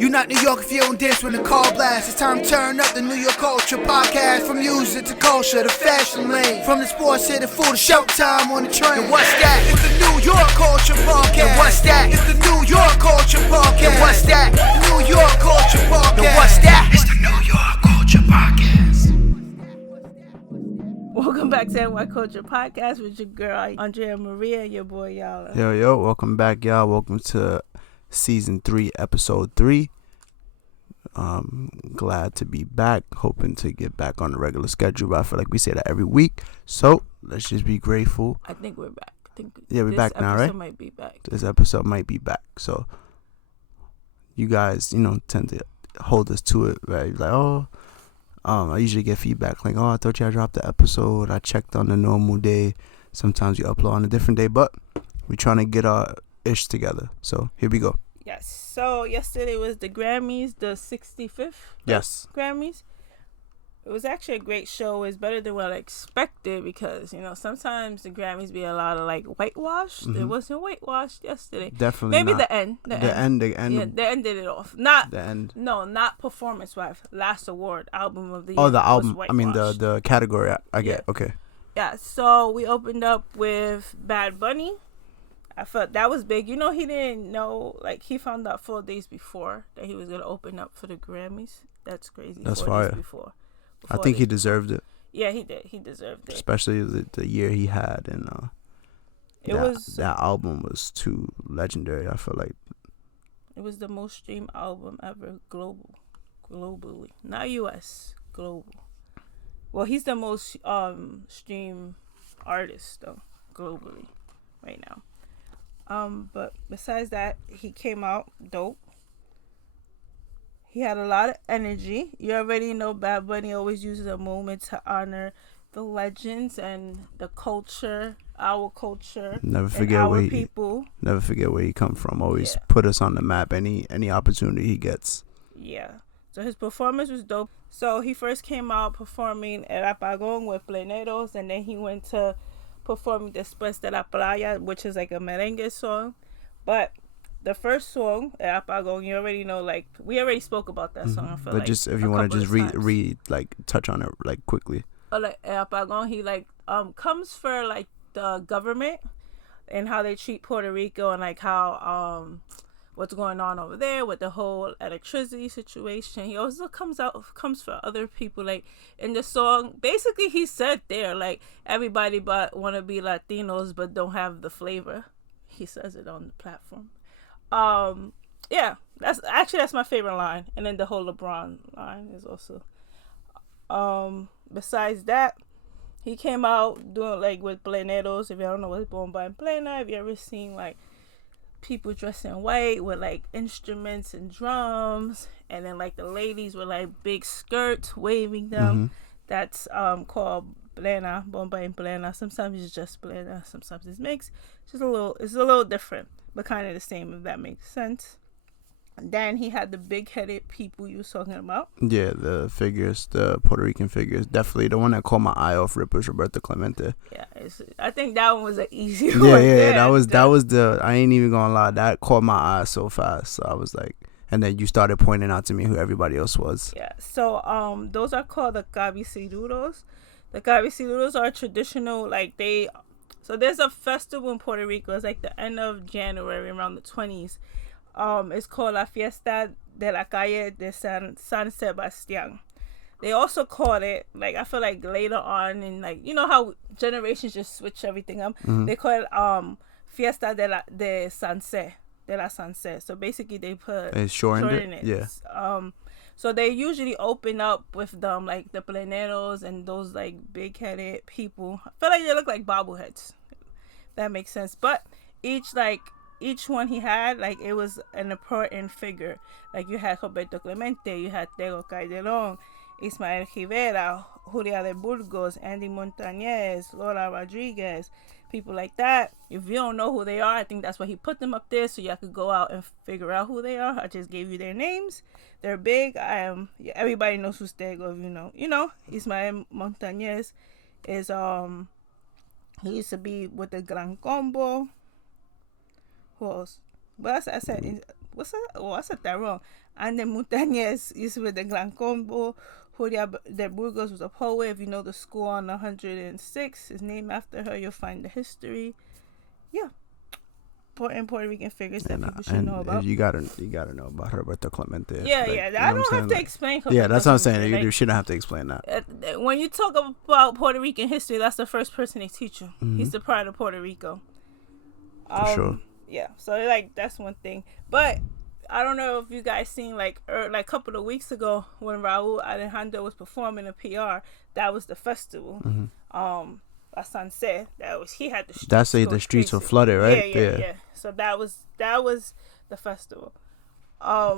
You not New York if you don't dance when the call blasts. It's time to turn up the New York culture podcast. From music to culture to fashion lane. From the sports to the food to showtime on the train. And what's that? It's the New York culture podcast. And what's that? It's the New York culture podcast. And what's that? New York culture podcast. And what's that? It's the New York culture podcast. Welcome back to NY Culture Podcast with your girl ANDREA Maria and your boy YALA. Yo, welcome back, y'all. Welcome to Season 3, Episode 3. Glad to be back. Hoping to get back on the regular schedule, but I feel like we say that every week. So let's just be grateful. I think we're back. We're back now, right? This episode might be back. This episode might be back. So you guys, tend to hold us to it, right? Like, I usually get feedback like, I thought y'all dropped the episode. I checked on the normal day. Sometimes you upload on a different day, but we're trying to get our ish together. So here we go. Yes. So yesterday was the Grammys, the 65th. Yes. Grammys. It was actually a great show. It's better than what I expected because, sometimes the Grammys be a lot of like whitewashed. Mm-hmm. It wasn't whitewashed yesterday. Definitely Maybe not. the end. The end. Yeah, the end did it off. Not the end. No, not performance-wise. Last award, album of the year. Oh, the album. Was I mean, whitewashed. the category. I get. Yeah. Okay. Yeah, so we opened up with Bad Bunny. I felt that was big. He didn't know, like, he found out 4 days before that he was going to open up for the Grammys. That's crazy. That's 4 fire. days before I think he deserved it. Yeah, he did. He deserved it. Especially the year he had. And that album was too legendary, I feel like. It was the most streamed album ever globally. Not U.S., global. Well, he's the most streamed artist, though, globally right now. But besides that, he came out dope. He had a lot of energy. You already know Bad Bunny always uses a moment to honor the legends and the culture, our culture. Never forget where people. Never forget where he come from. Always put us on the map. Any opportunity he gets. Yeah. So his performance was dope. So he first came out performing El Apagón with Pleneros, and then he went to performing Después de la Playa, which is like a merengue song. But the first song, El Apagón, you already know, like, we already spoke about that song. I feel But like just if you want to just read, like, touch on it, like, quickly. Like, El Apagón, he, like, comes for, like, the government and how they treat Puerto Rico and, like, how, what's going on over there with the whole electricity situation. He also comes for other people. Like, in the song, basically he said there, like, everybody but want to be Latinos but don't have the flavor. He says it on the platform. Yeah, that's my favorite line. And then the whole LeBron line is also. Besides that, he came out doing, like, with Pleneros. If you don't know what's Bomba en Plena, have you ever seen, like, people dressed in white with, like, instruments and drums, and then, like, the ladies with, like, big skirts waving them. Mm-hmm. That's called Plena, Bomba en Plena. Sometimes it's just Plena, sometimes it's mixed. It's a little different, but kind of the same, if that makes sense. And then he had the big-headed people you was talking about. Yeah, the figures, the Puerto Rican figures. Definitely the one that caught my eye off rip was Roberto Clemente. Yeah, I think that one was an easy one. Yeah, that was I ain't even gonna lie, that caught my eye so fast. So I was like, and then you started pointing out to me who everybody else was. Yeah, so those are called the cabiciduros. The cabiciduros are traditional, like, so there's a festival in Puerto Rico. It's like the end of January, around the 20s. It's called La Fiesta de la Calle de San Sebastián. They also called it, like, I feel like later on in, like, you know how generations just switch everything up. Mm-hmm. They call it Fiesta de la Sanse. So basically they put shorten it. Yeah. So they usually open up with them, like the Pleneros and those, like, big-headed people. I feel like they look like bobbleheads. That makes sense. But each one he had, like, it was an important figure. Like, you had Roberto Clemente, you had Tego Calderón, Ismael Rivera, Julia de Burgos, Andy Montañez, Lola Rodriguez, people like that. If you don't know who they are, I think that's why he put them up there, so y'all could go out and figure out who they are. I just gave you their names. They're big. Everybody knows who's Tego. You know, Ismael Montañez is he used to be with the Gran Combo. Who else? But I said what's that? Oh, I said that wrong. Ande Montañez used to be the Gran Combo. Julia de Burgos was a poet. If you know the school on 106 is named after her, you'll find the history. Yeah. Important Puerto Rican figures that people should know about. You gotta know about Roberto Clemente. Yeah, I don't have to explain. Yeah, that's what I'm saying. You shouldn't have to explain that. When you talk about Puerto Rican history, that's the first person they teach you. Mm-hmm. He's the pride of Puerto Rico. For sure. Yeah, so like that's one thing. But I don't know if you guys seen like a couple of weeks ago when Raul Alejandro was performing in PR. That was the festival. Mm-hmm. A sunset. He had the streets. That's the streets were flooded, right? Yeah. So that was the festival.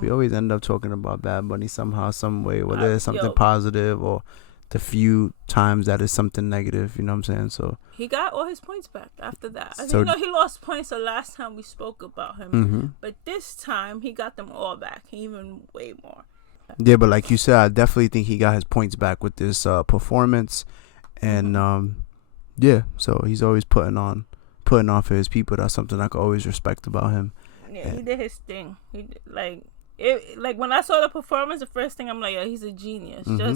We always end up talking about Bad Bunny somehow, some way, whether it's something positive or the few times that is something negative. You know what I'm saying? So he got all his points back after that. I think he lost points the last time we spoke about him, but this time he got them all back, even way more. Yeah, but like you said, I definitely think he got his points back with this performance, and yeah, so he's always putting on for his people. That's something I could always respect about him. Yeah, he did his thing. He did, like when I saw the performance, the first thing I'm like, yeah, he's a genius. Mm-hmm.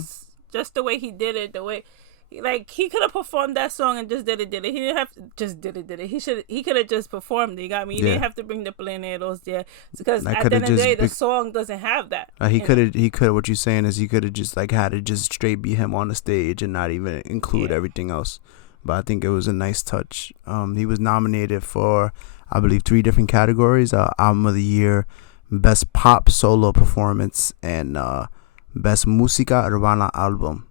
Just the way he did it, the way he could have performed that song and just did it. He didn't have to just did it. He could have just performed it. You got me? He didn't have to bring the pleneros there because at the end of the day, the song doesn't have that. He could have. What you're saying is he could have just had it just straight be him on the stage and not even include everything else. But I think it was a nice touch. He was nominated for, I believe, 3 different categories: Album of the Year, Best Pop Solo Performance, and Best Música Urbana Album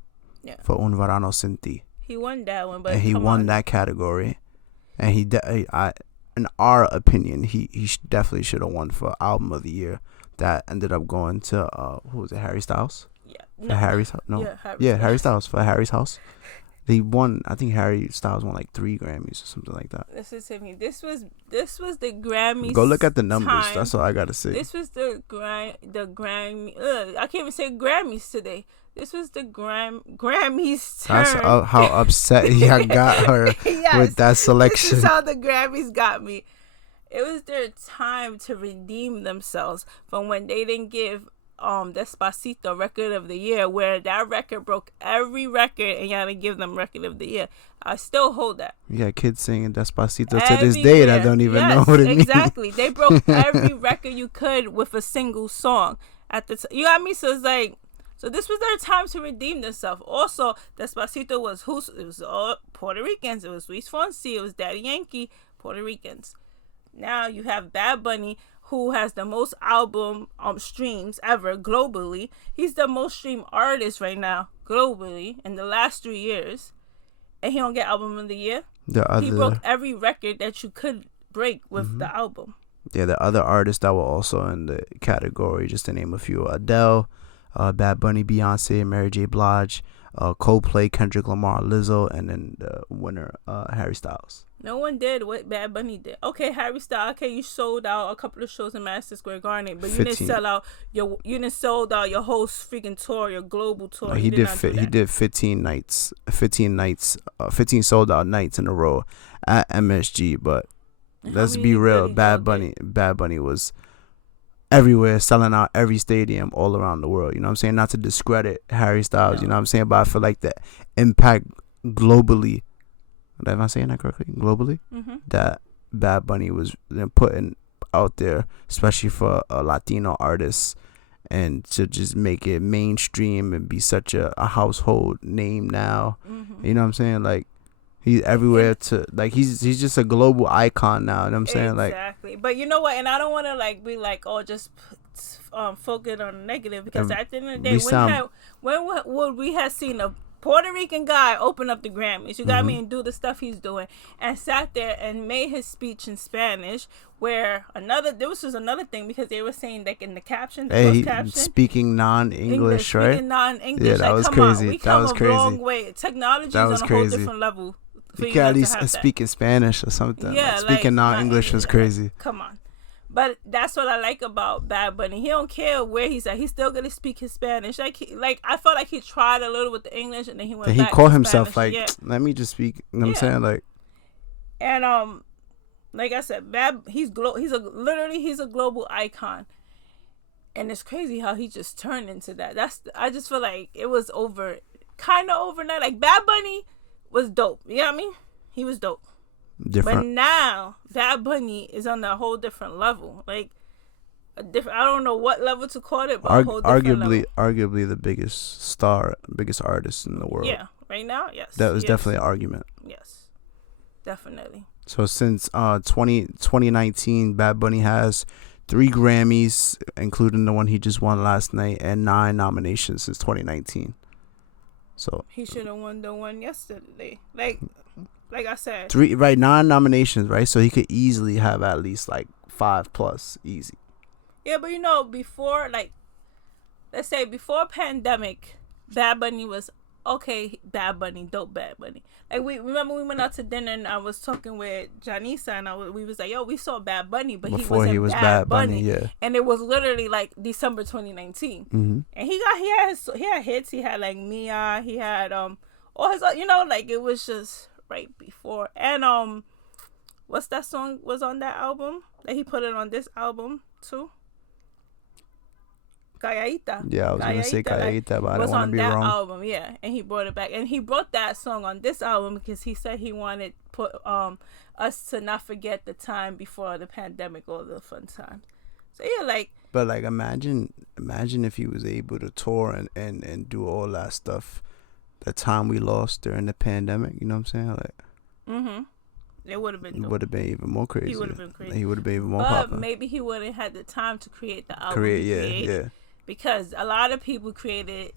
for Un Verano Sin Ti. He won that one, but and he won that category. And in our opinion, he definitely should have won for Album of the Year. That ended up going to who was it? Harry Styles. Yeah. Harry Styles for Harry's House. He won. I think Harry Styles won like 3 Grammys or something like that. Listen to me. This was the Grammys. Go look at the numbers. That's all I gotta say. This was the Grammy. I can't even say Grammys today. This was the Grammys turn. That's how upset I got her with that selection. This is how the Grammys got me. It was their time to redeem themselves from when they didn't give Despacito Record of the Year, where that record broke every record and y'all didn't give them Record of the Year. I still hold that. Yeah, kids singing Despacito to this day that don't even know what it means. Exactly. They broke every record you could with a single song at the you got me? So it's like, so this was their time to redeem themselves. Also, Despacito it was all Puerto Ricans. It was Luis Fonsi, it was Daddy Yankee, Puerto Ricans. Now you have Bad Bunny, who has the most album streams ever globally. He's the most streamed artist right now globally in the last 3 years, and he don't get Album of the Year. He broke every record that you could break with the album. Yeah, the other artists that were also in the category, just to name a few: Adele, Bad Bunny, Beyonce, Mary J. Blige, Coldplay, Kendrick Lamar, Lizzo, and then the winner, Harry Styles. No one did what Bad Bunny did. Okay, Harry Styles. Okay, you sold out a couple of shows in Madison Square Garden, but you didn't sell out you didn't sold out your whole freaking tour, your global tour. No, he did 15 nights, 15 sold out nights in a row at MSG. But let's be real, Bad Bunny was everywhere, selling out every stadium all around the world. You know what I'm saying? Not to discredit Harry Styles, you know what I'm saying? But I feel like the impact globally, am I saying that correctly? Globally? Mm-hmm. That Bad Bunny was putting out there, especially for a Latino artist, and to just make it mainstream and be such a household name now. Mm-hmm. You know what I'm saying? Like, he's everywhere he's just a global icon now. You know what I'm saying? Exactly. But you know what? And I don't want to be like, oh, just focus on the negative, because at the end of the day, when would we have seen a Puerto Rican guy open up the Grammys, you got me, and do the stuff he's doing, and sat there and made his speech in Spanish, where this was another thing, because they were saying in the caption, speaking non-English, right? Speaking non-English. Yeah, that was crazy. We come a long way. Technology is on a whole different level. You can at least speak in Spanish or something. Yeah, speaking non-English was crazy. Come on. But that's what I like about Bad Bunny. He don't care where he's at. He's still gonna speak his Spanish. I felt like he tried a little with the English, and then he went back. He called himself let me just speak. You know what I'm saying? And like I said, he's a global icon. And it's crazy how he just turned into that. I just feel like it was kind of overnight. Like Bad Bunny was dope. You know what I mean? He was dope. Different. But now Bad Bunny is on a whole different level. Like a different. I don't know what level to call it, but a whole different level. Arguably the biggest artist in the world. Yeah, right now, yes. That was definitely an argument. Yes, definitely. So since 2019, Bad Bunny has 3 Grammys, including the one he just won last night, and 9 nominations since 2019. So he should have won the one yesterday. Like I said, 9 nominations, right? So he could easily have at least like 5+ easy. Yeah, but before, like, let's say before pandemic, Bad Bunny was okay. Bad Bunny, dope Bad Bunny. Like we went out to dinner and I was talking with Janisa and we was like, yo, we saw Bad Bunny, but before he was Bad Bunny, yeah. And it was literally like December 2019, and he had hits. He had like Mia. He had all his like it was just right before. And what's that song was on that album that he put it on this album too? Calladita. Yeah, I was gonna say Calladita, but I don't want to be wrong. Was on that album, yeah, and he brought it back, and he brought that song on this album because he said he wanted us to not forget the time before the pandemic, all the fun times. So yeah, like. But like, imagine if he was able to tour and do all that stuff, the time we lost during the pandemic. You know what I'm saying? Like. It would have been. It would have been even more crazy. He would have been crazy. He would have been even more But popular. maybe he wouldn't have had the time to create the album. Yeah. Because a lot of people created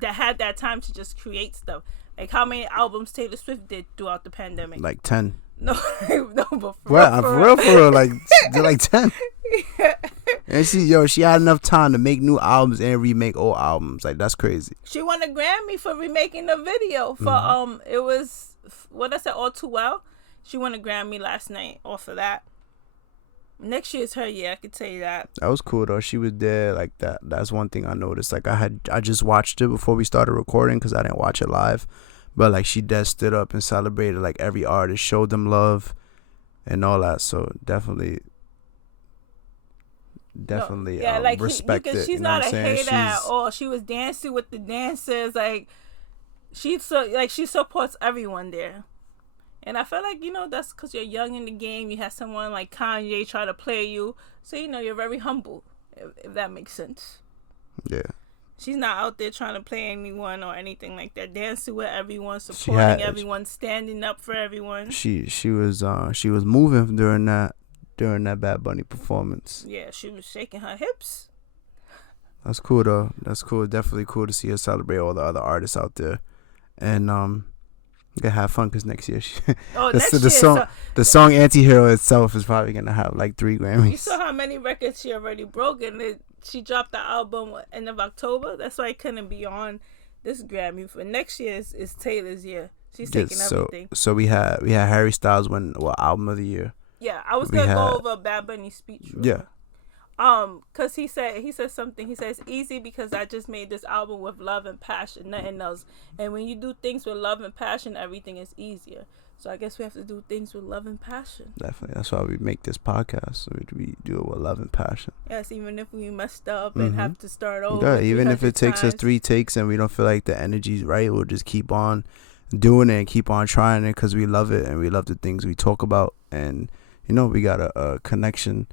that had that time to just create stuff. Like how many albums Taylor Swift did throughout the pandemic? Like 10. No, but for real, like they're like 10. Yeah. And she had enough time to make new albums and remake old albums. Like that's crazy. She won a Grammy for remaking the video for it was what I said, All Too Well. She won a Grammy last night off of that. Next year's her year, I could tell you that. That was cool though. She was there like that. That's one thing I noticed. Like I just watched it before we started recording because I didn't watch it live. But like she stood up and celebrated like every artist, showed them love, and all that. So definitely like respect it. She's not a hater at all. She was dancing with the dancers. Like she supports everyone there. And I feel like, that's because you're young in the game. You have someone like Kanye try to play you. So, you're very humble, if that makes sense. Yeah. She's not out there trying to play anyone or anything like that. Dancing with everyone, supporting everyone, standing up for everyone. She was moving during that Bad Bunny performance. Yeah, she was shaking her hips. That's cool, though. That's cool. Definitely cool to see her celebrate all the other artists out there. And, gonna have fun because next year the song Anti-Hero itself is probably gonna have like 3 Grammys. You saw how many records she already broke, and she dropped the album end of October. That's why it couldn't be on this Grammy. For next year is Taylor's year. She's taking everything. So we had Harry Styles win album of the year. Yeah, I was gonna go over Bad Bunny's speech. Yeah. Cause he said something. He says, easy because I just made this album with love and passion, nothing else. And when you do things with love and passion, everything is easier. So I guess we have to do things with love and passion. Definitely. That's why we make this podcast. So we do it with love and passion. Yes, even if we messed up and have to start over. Yeah, even if it takes us 3 takes and we don't feel like the energy's right, we'll just keep on doing it and keep on trying it because we love it and we love the things we talk about. And, we got a connection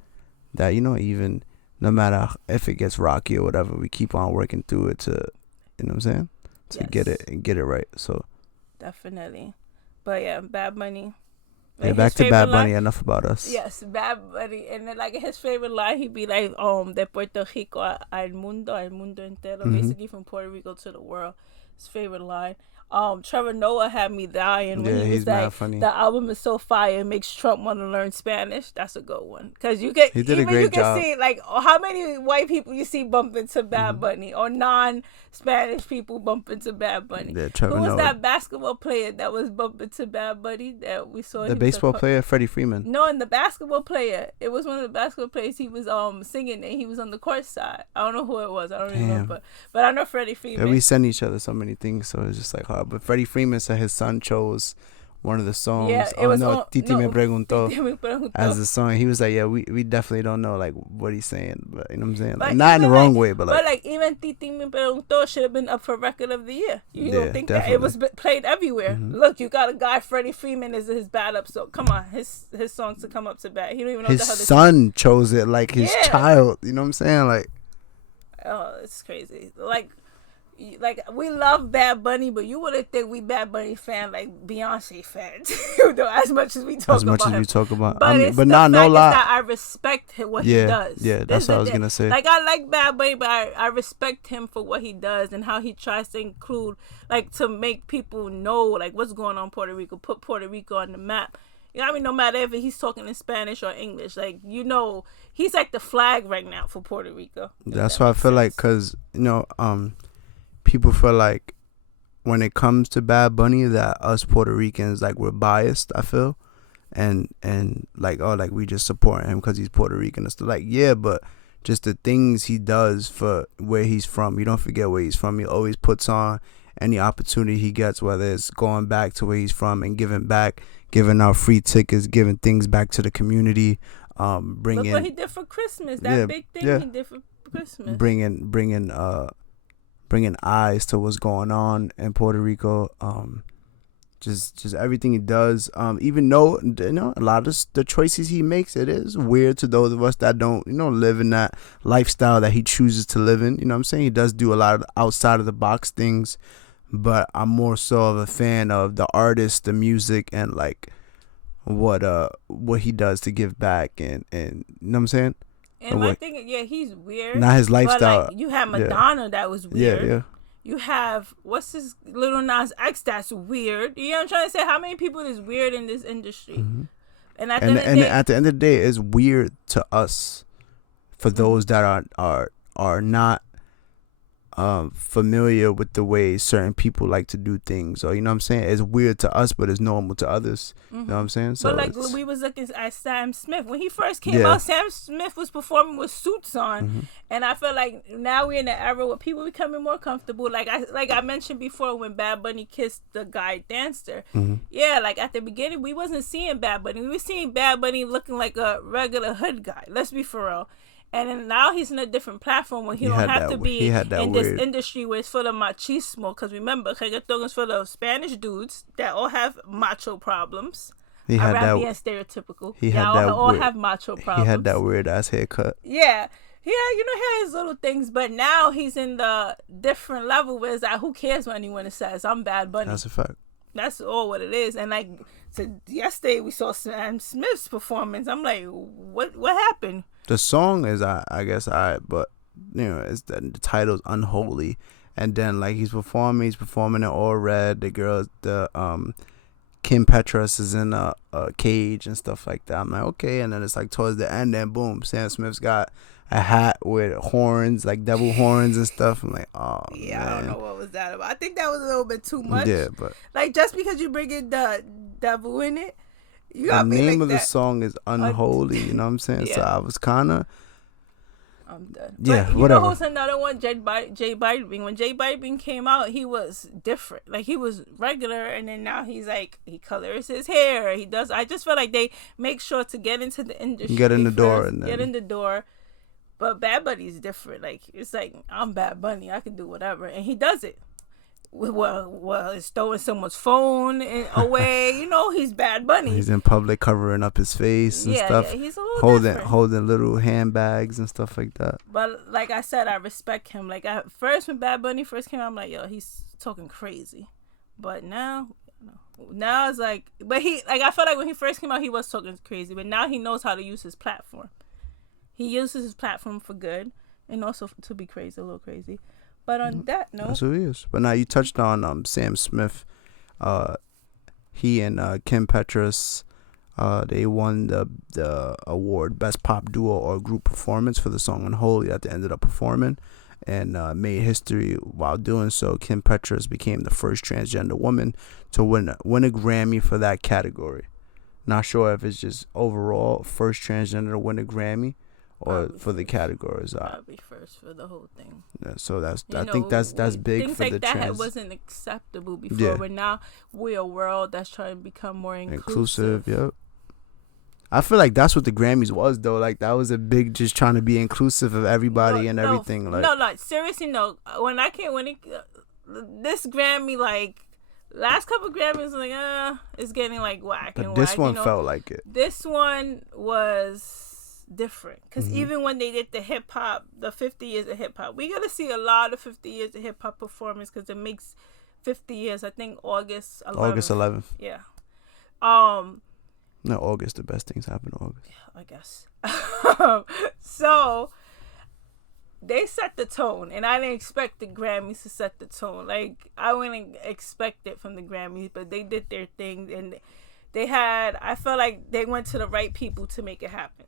that, even no matter if it gets rocky or whatever, we keep on working through it to, you know what I'm saying? To get it right. So definitely. But yeah, Bad Bunny. Like yeah, back to Bad Bunny, enough about us. Yes, Bad Bunny. And then like his favorite line, he'd be like, de Puerto Rico al mundo entero. Basically from Puerto Rico to the world. His favorite line. Trevor Noah had me dying when he was like, funny. The album is so fire, it makes Trump want to learn Spanish. That's a good one. Because he did a great job. See, like, how many white people you see bump into Bad Bunny or non-Spanish people bump into Bad Bunny? Yeah, Trevor Who was Noah. that basketball player that was bumping to Bad Bunny that we saw? The baseball player, Freddie Freeman. No, and the basketball player. It was one of the basketball players. He was singing and he was on the court side. I don't know who it was. I don't remember. But I know Freddie Freeman. Yeah, we send each other so many things, so it's just like hard. But Freddie Freeman said his son chose one of the songs. Yeah, it was Titi Me Preguntó. Titi Me Preguntó. As the song, he was like, yeah, we definitely don't know like what he's saying, but you know what I'm saying, like, But not in the wrong like, way, but like even Titi Me Preguntó should have been up for record of the year. You don't think definitely. that it was played everywhere? Mm-hmm. Look, you got a guy, Freddie Freeman is his bad up, so come on, his songs to come up to bat. He don't even know his what the hell son chose it, like his child. You know what I'm saying, like. Oh, it's crazy. Like we love Bad Bunny, but you wouldn't think we Bad Bunny fan like Beyonce fans. As much as we talk about. But it's the fact that I respect what he does. Yeah, that's what I was gonna say. Like I like Bad Bunny, but I respect him for what he does and how he tries to include, like, to make people know like what's going on in Puerto Rico, put Puerto Rico on the map. You know what I mean? No matter if he's talking in Spanish or English, like, you know, he's like the flag right now for Puerto Rico. That's why I feel like, cause people feel like when it comes to Bad Bunny that us Puerto Ricans, like, we're biased, I feel, and like, oh, like, we just support him because he's Puerto Rican and stuff. Like, yeah, but just the things he does for where he's from, you don't forget where he's from. He always puts on any opportunity he gets, whether it's going back to where he's from and giving back, giving out free tickets, giving things back to the community, bringing. Look what he did for Christmas. That big thing he did for Christmas. Bringing eyes to what's going on in Puerto Rico. Just everything he does. Even though, a lot of the choices he makes, it is weird to those of us that don't, live in that lifestyle that he chooses to live in. You know what I'm saying? He does do a lot of outside of the box things, but I'm more so of a fan of the artist, the music, and like what he does to give back, and you know what I'm saying? And my thing is, he's weird. Not his lifestyle. But like, you have Madonna that was weird. Yeah. You have, what's his, Lil Nas X, that's weird. You know what I'm trying to say? How many people is weird in this industry? Mm-hmm. And at the end of the day, it's weird to us, for those that are not familiar with the way certain people like to do things, or, you know what I'm saying, it's weird to us, but it's normal to others. You know what I'm saying? So, but like, we was looking at Sam Smith when he first came out. Sam Smith was performing with suits on, and I feel like now we're in an era where people becoming more comfortable. Like I mentioned before, when Bad Bunny kissed the guy Dancer, like at the beginning we wasn't seeing Bad Bunny. We were seeing Bad Bunny looking like a regular hood guy. Let's be for real. And then now he's in a different platform where he don't have to be in this industry where it's full of machismo. Because remember, reggaeton is full of Spanish dudes that all have macho problems. I'm being stereotypical. They all have macho problems. He had that weird ass haircut. Yeah. He had his little things, but now he's in the different level where it's like, who cares what anyone says? I'm Bad Bunny. That's a fact. That's all what it is. And like, yesterday we saw Sam Smith's performance. I'm like, what happened? The song is, I guess, but it's the title's Unholy, and then like he's performing in all red. The girl, Kim Petras is in a cage and stuff like that. I'm like, okay, and then it's like towards the end, and boom, Sam Smith's got a hat with horns, like devil horns and stuff. I'm like, oh yeah, man. I don't know what was that about. I think that was a little bit too much. Yeah, but like, just because you bring in the devil in it, you the name of the song is Unholy. You know what I'm saying? Yeah. So I was kind of. I'm done. Yeah, but whatever. You know who's another one? Jay Biden. When Jay Biden came out, he was different. Like, he was regular, and then now he's like, he colors his hair. He does. I just feel like they make sure to get into the industry. Get in the door. Get in the door. But Bad Bunny's different. Like, it's like, I'm Bad Bunny. I can do whatever. And he does it. Well, it's throwing someone's phone away. He's Bad Bunny. He's in public covering up his face and stuff. Yeah, he's a little different. Holding little handbags and stuff like that. But like I said, I respect him. Like, at first, when Bad Bunny first came out, I'm like, yo, he's talking crazy. But now it's like, but I felt like when he first came out, he was talking crazy. But now he knows how to use his platform. He uses his platform for good, and also to be crazy, a little crazy. But on that note, that's who he is. But now you touched on Sam Smith. He and Kim Petras, they won the award Best Pop Duo or Group Performance for the song Unholy that they ended up performing, and made history while doing so. Kim Petras became the first transgender woman to win a Grammy for that category. Not sure if it's just overall first transgender to win a Grammy, or for the categories. Probably first for the whole thing. Yeah, so I think that's big things for like the that trans. wasn't acceptable before, but now we're a world that's trying to become more inclusive. Yep. I feel like that's what the Grammys was though. Like that was a big just trying to be inclusive of everybody and everything. Like seriously, no. This Grammy, like last couple Grammys, like it's getting like whack. But and this whack, one felt like it. This one was different because even when they did the hip hop, the 50 years of hip hop, we gotta see a lot of 50 years of hip hop performance because it makes 50 years. I think August 11th. August 11th. Yeah. No, August. The best things happen in August. I guess. So they set the tone, and I didn't expect the Grammys to set the tone. Like I wouldn't expect it from the Grammys, but they did their thing, and I felt like they went to the right people to make it happen.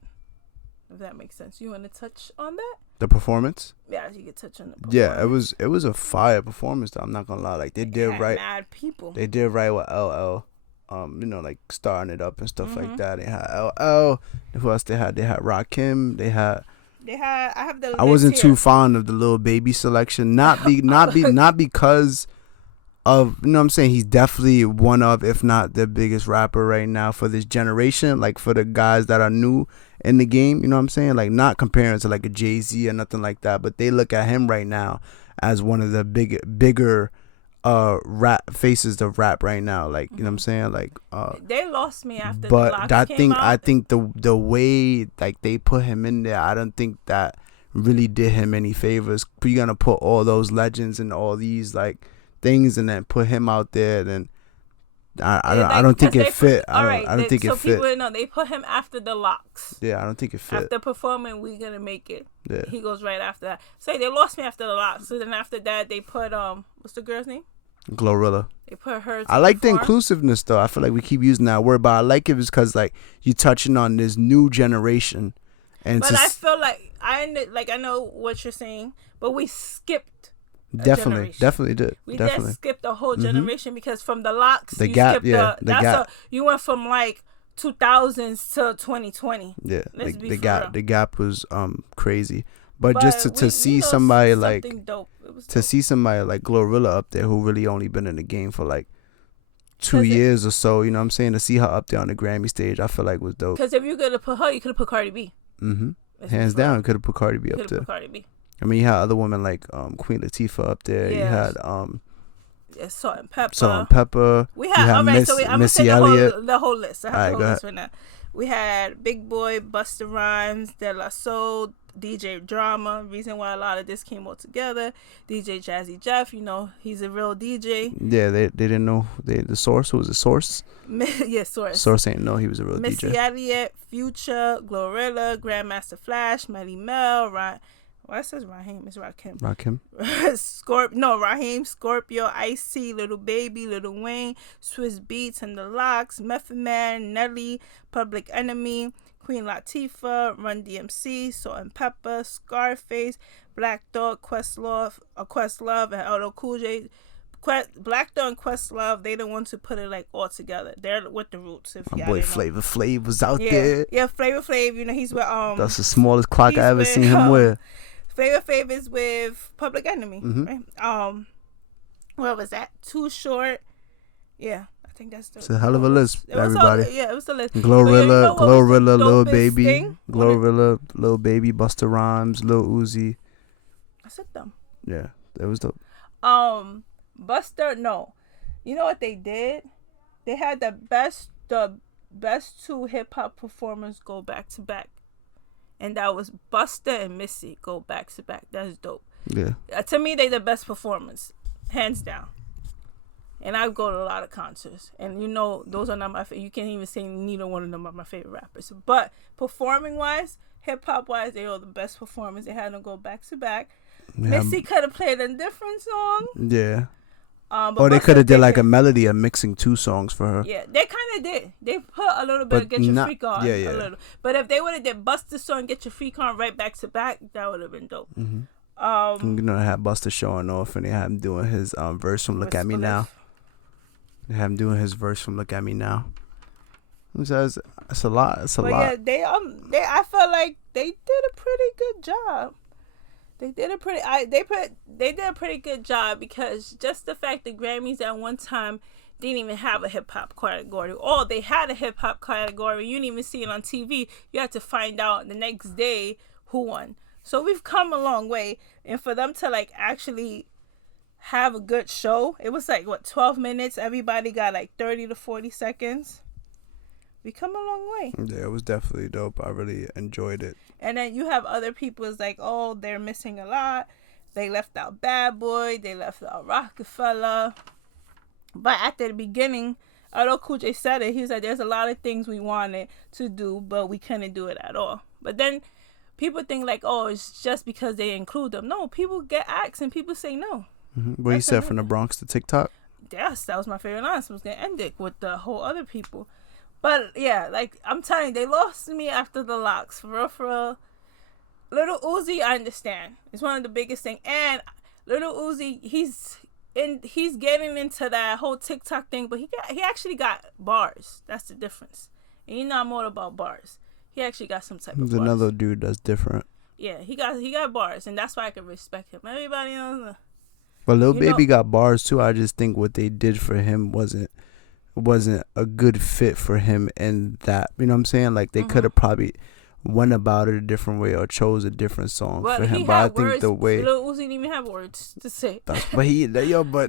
If that makes sense. You want to touch on that? The performance? Yeah, you could touch on the performance. Yeah, it was a fire performance though. I'm not gonna lie. Like they did right. Mad people. They did right with LL. Like starting it up and stuff like that. They had LL. Who else they had? They had Rakim. They had. I have the. I wasn't here. too fond of the Lil Baby selection. Not because of, you know what I'm saying, he's definitely one of, if not the biggest rapper right now for this generation. Like for the guys that are new in the game, you know what I'm saying? Like not comparing to like a Jay-Z or nothing like that, but they look at him right now as one of the bigger rap faces of rap right now, like you know what I'm saying, like they lost me after but the locks came out. I think the way like they put him in there, I don't think that really did him any favors. You're gonna put all those legends and all these like things and then put him out there, then I don't think it fit. I don't think it fit. So people know they put him after the locks. Yeah, I don't think it fit. After performing We Gonna Make It, yeah, he goes right after that. Say they lost me after the locks. So then after that they put what's the girl's name? Glorilla. They put her. I like the inclusiveness though. I feel like we keep using that word, but I like it because like you're touching on this new generation, and but I feel like I know what you're saying, but we skipped. Definitely did. We did skip the whole generation because from the locks, the gap, you went from like 2000s to 2020. Yeah, the gap was crazy. But just to see somebody like see somebody like Glorilla up there who really only been in the game for like 2 years or so, you know what I'm saying, to see her up there on the Grammy stage, I feel like was dope. Because if you could have put her, you could have put Cardi B. Hands down, could have put Cardi B up there. I mean, you had other women like Queen Latifah up there. You had Salt and Pepper. We had Missy Elliott. The whole list. I have the whole list right now. We had Big Boy, Busta Rhymes, De La Soul, DJ Drama. Reason why a lot of this came all together. DJ Jazzy Jeff. You know he's a real DJ. Yeah, they didn't know the source. Who was the source? Yeah, source. Source ain't know he was a real Missy DJ. Missy Elliott, Future, Glorilla, Grandmaster Flash, Melly Mel, Why it says Raheem? It's Rakim. Raheem, Scorpio, Ice-T, Little Baby, Lil Wayne, Swiss Beats and the Locks, Method Man, Nelly, Public Enemy, Queen Latifah, Run DMC, Salt and Pepper, Scarface, Black Dog, Questlove, and LL Cool J. Black Dog and Questlove, they the ones who put it like all together. They're with the Roots. If my boy Flavor Flav was out there. Yeah, Flavor Flav. You know he's with That's the smallest clock I ever seen him wear. Flavor Flav is with Public Enemy, right? What was that? Too Short. Yeah, I think that's it's a hell of a list, everybody. It was the list. Glorilla, Lil Baby, Glorilla, Lil Baby, Busta Rhymes, Lil Uzi. I said them. Yeah, that was dope. Busta, no. You know what they did? They had the best two hip hop performers go back to back. And that was Busta and Missy go back to back. That's dope. Yeah. To me, they the best performers, hands down. And I go to a lot of concerts, and you know those are not my favorite. You can't even say neither one of them are my favorite rappers. But performing wise, hip hop wise, they are the best performers. They had them go back to back. Missy could have played a different song. Yeah. Or they could have did like a melody of mixing two songs for her. Yeah, they kind of did. They put a little bit of Get Your Freak On. Yeah. A little. But if they would have did Busta song Get Your Freak On right back to back, that would have been dope. You know, they had Busta showing off, and they had him doing his verse from Look At Me Now. They have him doing his verse from Look At Me Now. It's a lot. Yeah, they I felt like they did a pretty good job. They did a pretty good job, because just the fact that Grammys at one time didn't even have a hip hop category. Or they had a hip hop category. You didn't even see it on TV. You had to find out the next day who won. So we've come a long way. And for them to like actually have a good show, it was like 12 minutes. Everybody got like 30 to 40 seconds. We come a long way. Yeah, it was definitely dope. I really enjoyed it. And then you have other people, it's like, oh, they're missing a lot. They left out Bad Boy. They left out Rockefeller. But at the beginning, although Cool J said it, he was like, there's a lot of things we wanted to do, but we couldn't do it at all. But then people think like, oh, it's just because they include them. No, people get asked and people say no. Mm-hmm. What you said, from the Bronx to TikTok? Yes, that was my favorite line. So I was going to end it with the whole other people. But yeah, like I'm telling you, they lost me after the locks. For real. Little Uzi, I understand. It's one of the biggest things. And Little Uzi, he's getting into that whole TikTok thing, but he actually got bars. That's the difference. And he's not more about bars. He actually got some type of bars. There's another dude that's different. Yeah, he got bars, and that's why I can respect him. Everybody knows. But Lil Baby got bars too. I just think what they did for him wasn't a good fit for him, and that, you know what I'm saying? Like they could have probably went about it a different way or chose a different song for him. But I think words. the way Lil Uzi didn't even have words to say. but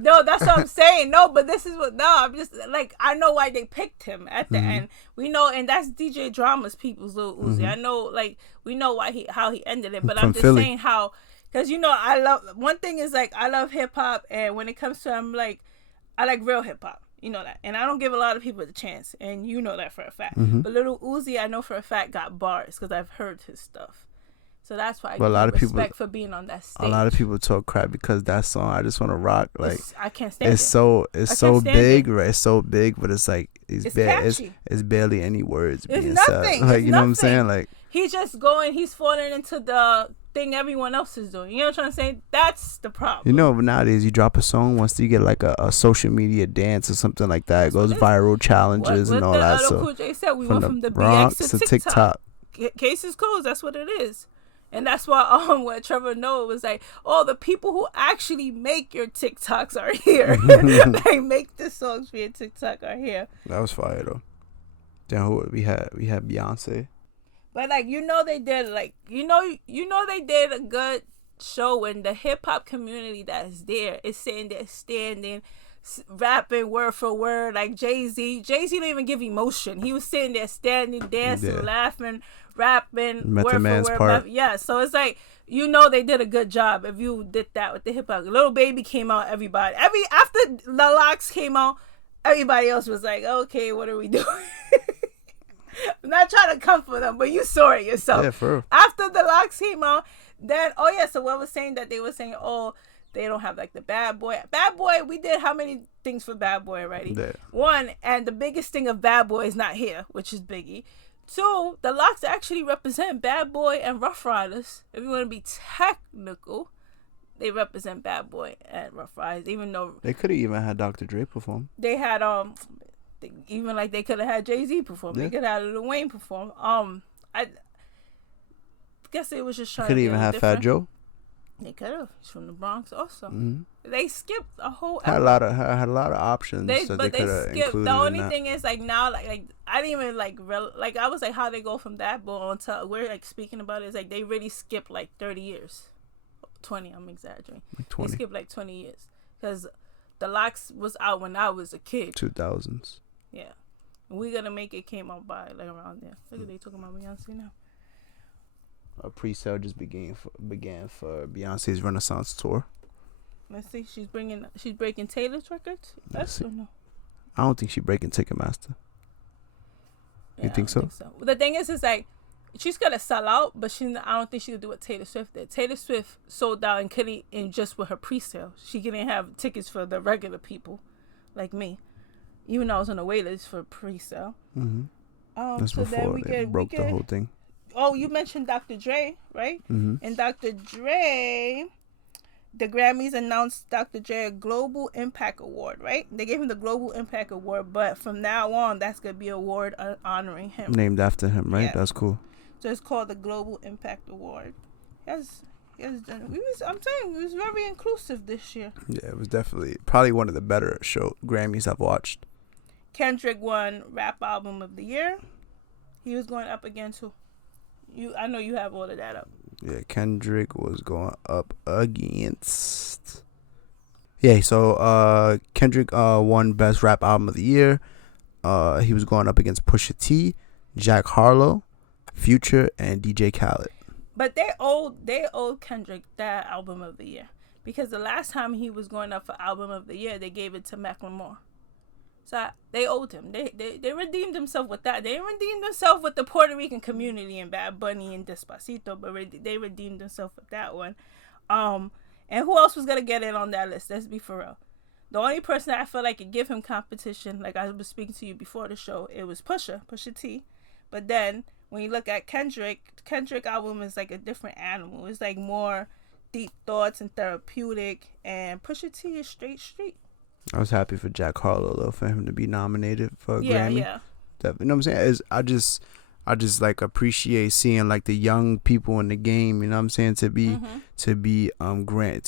no, that's what I'm saying. No, but this is I'm just like, I know why they picked him at the end. We know, and that's DJ Drama's people's Lil Uzi. I know, like we know how he ended it, but I'm just saying how, because I love, one thing is like I love hip hop, and when it comes to, I like real hip hop. You know that. And I don't give a lot of people the chance. And you know that for a fact. But Little Uzi, I know for a fact, got bars because I've heard his stuff. So that's why I give respect for being on that stage. A lot of people talk crap because that song, I Just Want to Rock, like I can't stand it. It's so big, right? It's so big, but it's like it's barely any words being said. Like, you know what I'm saying? Like he's falling into the thing everyone else is doing. You know what I'm trying to say? That's the problem. Nowadays you drop a song, once you get like a social media dance or something like that, it goes viral, challenges and all that. So Cool J said, we went from the Bronx to TikTok. Cases closed. That's what it is. And that's why what Trevor Noah was like, oh, the people who actually make your TikToks are here. Like make the songs for your TikTok are here. That was fire though. Then we had Beyonce. But like they did they did a good show when the hip hop community that is there is sitting there standing, rapping word for word, like Jay-Z didn't even give emotion. He was sitting there standing, dancing, laughing, rapping word for word. Yeah, so it's like they did a good job if you did that with the hip hop. Little Baby came out, after the locks came out, everybody else was like, okay, what are we doing? I'm not trying to comfort them, but you saw it yourself. Yeah, for real. After the locks came out, then so what was saying that they were saying, oh, they don't have like the Bad Boy. Bad Boy, we did how many things for Bad Boy already? Yeah. One, and the biggest thing of Bad Boy is not here, which is Biggie. Two, the locks actually represent Bad Boy and Rough Riders. If you want to be technical, they represent Bad Boy and Rough Riders, even though they could have even had Dr. Dre perform. They had they could have had Jay-Z perform. Yeah. They could have had Lil Wayne perform. I guess they was just trying. Could even have Fat Joe. They could have. He's from the Bronx also. Mm-hmm. They skipped a whole. Had a lot of options. They could have included. The only thing is like now like I didn't even like I was like how they go from that but until we're like speaking about it, it's like they really skipped like 30 years, 20. I'm exaggerating. Like 20. They skipped like 20 years because the locks was out when I was a kid. 2000s. Yeah, We Gonna Make It came out by like around there. Look at they talking about Beyonce now. A pre-sale just began for Beyonce's Renaissance tour. Let's see, she's breaking Taylor's records. Yes or no? I don't think she's breaking Ticketmaster. You think so? The thing is like she's gonna sell out, but I don't think she could do what Taylor Swift did. Taylor Swift sold out and couldn't, and just with her pre-sale, she couldn't have tickets for the regular people, like me. Even though I was on the wait list for pre-sale. Mm-hmm. That's so before they broke the whole thing. Oh, you mentioned Dr. Dre, right? Mm-hmm. And Dr. Dre, the Grammys announced Dr. Dre a Global Impact Award, right? They gave him the Global Impact Award, but from now on, that's going to be an award honoring him. Named after him, right? Yeah. That's cool. So it's called the Global Impact Award. He has done. I'm saying it was very inclusive this year. Yeah, it was definitely probably one of the better Grammys I've watched. Kendrick won Rap Album of the Year. He was going up against who? I know you have all of that up. Yeah, Kendrick was going up against. Yeah, so Kendrick won Best Rap Album of the Year. He was going up against Pusha T, Jack Harlow, Future, and DJ Khaled. But they owed Kendrick that Album of the Year, because the last time he was going up for Album of the Year, they gave it to Macklemore. So they owed him. They redeemed themselves with that. They redeemed themselves with the Puerto Rican community and Bad Bunny and Despacito, but they redeemed themselves with that one. And who else was gonna get in on that list? Let's be for real. The only person that I feel like could give him competition, like I was speaking to you before the show, it was Pusha T. But then when you look at Kendrick album is like a different animal. It's like more deep thoughts and therapeutic, and Pusha T is straight street. I was happy for Jack Harlow though, for him to be nominated for a Grammy. Yeah. You know what I'm saying? I just like appreciate seeing like the young people in the game, you know what I'm saying, to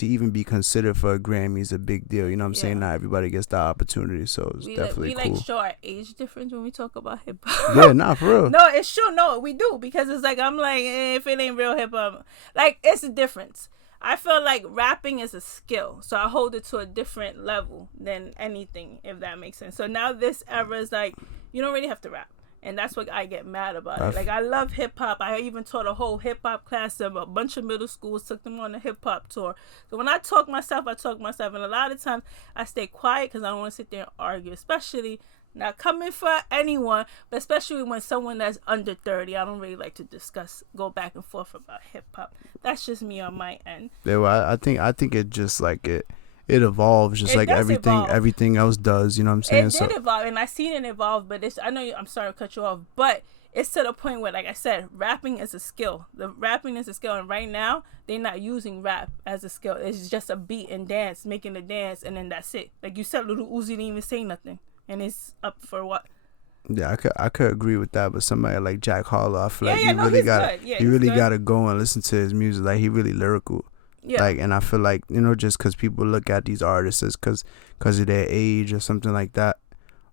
even be considered for a Grammy is a big deal, you know what I'm saying? Not everybody gets the opportunity, so it's definitely cool. We like show our age difference when we talk about hip hop. Yeah, nah, for real. No, it's true. No, we do, because it's like I'm like, if it ain't real hip hop, like it's a difference. I feel like rapping is a skill, so I hold it to a different level than anything, if that makes sense. So now this era is like, you don't really have to rap. And that's what I get mad about it. Like, I love hip-hop. I even taught a whole hip-hop class. A bunch of middle schools took them on a hip-hop tour. So when I talk myself. And a lot of times, I stay quiet because I don't want to sit there and argue. Especially, not coming for anyone, but especially when someone that's under 30. I don't really like to go back and forth about hip-hop. That's just me on my end. Yeah, well, I think it just like it evolves just like everything else does, you know what I'm saying? It did evolve, and I seen it evolve, but I'm sorry to cut you off, but it's to the point where, like I said, rapping is a skill. Rapping is a skill, and right now, they're not using rap as a skill. It's just a beat and dance, making a dance, and then that's it. Like you said, Lil Uzi didn't even say nothing, and it's up for what? Yeah, I could agree with that, but somebody like Jack Harlow, I feel you really gotta go and listen to his music. Like, he really lyrical. Yeah. Like, and I feel like, you know, just because people look at these artists as because of their age or something like that,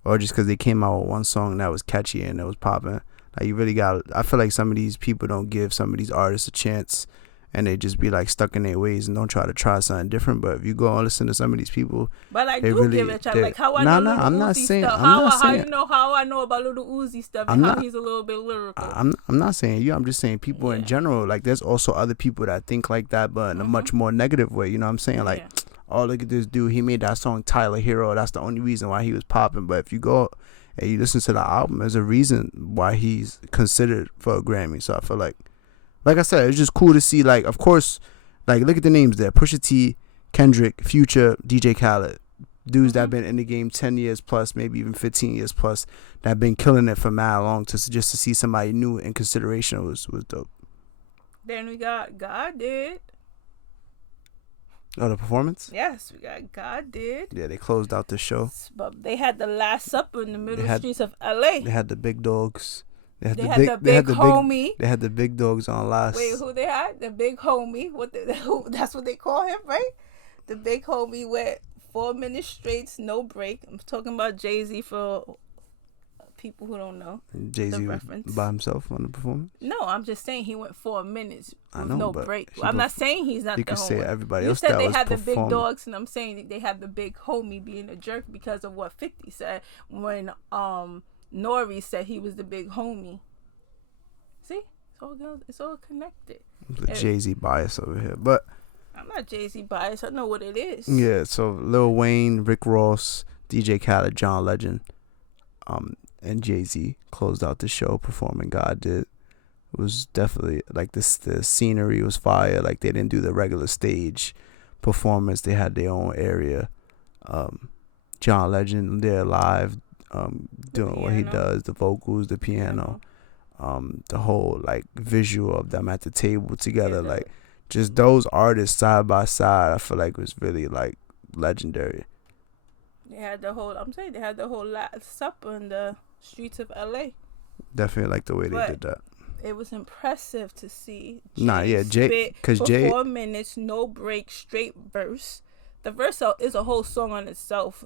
or just because they came out with one song that was catchy and it was popping, like, you really got. I feel like some of these people don't give some of these artists a chance, and they just be like stuck in their ways and don't try something different. But if you go and listen to some of these people, but I do give it a chance. Like how I know Lil Uzi stuff. How I know about Lil Uzi stuff and how he's a little bit lyrical. I'm not saying you. I'm just saying people in general. Like, there's also other people that think like that, but in a much more negative way. You know what I'm saying? Like, oh, look at this dude. He made that song Tyler Hero. That's the only reason why he was popping. But if you go and you listen to the album, there's a reason why he's considered for a Grammy. So I feel like I said, it's just cool to see, like, of course, like, look at the names there. Pusha T, Kendrick, Future, DJ Khaled. Dudes that have been in the game 10 years plus, maybe even 15 years plus, that have been killing it for mad long. Just to see somebody new in consideration was dope. Then we got God Did. Oh, the performance? Yes, we got God Did. Yeah, they closed out the show. But they had the Last Supper in the middle streets of LA. They had the big dogs. They had the big homie. They had the big dogs on last. Wait, who they had? The big homie. That's what they call him, right? The big homie went 4 minutes straight, no break. I'm talking about Jay-Z for people who don't know. Jay-Z by himself on the performance? No, I'm just saying he went 4 minutes with no break. I'm not saying he's not the homie. You can say everybody else that was they had performing. The big dogs, and I'm saying they had the big homie being a jerk because of what 50 said when Nori said he was the big homie. See? It's all connected. Jay-Z bias over here. But I'm not Jay-Z bias. I know what it is. Yeah, so Lil Wayne, Rick Ross, DJ Khaled, John Legend, and Jay-Z closed out the show performing God Did. It was definitely, like, the scenery was fire. Like, they didn't do the regular stage performance. They had their own area. John Legend there live, doing what he does, the vocals, the piano, the whole, like, visual of them at the table together, like, just those artists side by side, I feel like was really, like, legendary. They had the whole Last Supper in the streets of LA. Definitely like the way they did that. It was impressive to see Jay, because for Jay 4 minutes, no break, straight verse. The verse is a whole song on itself.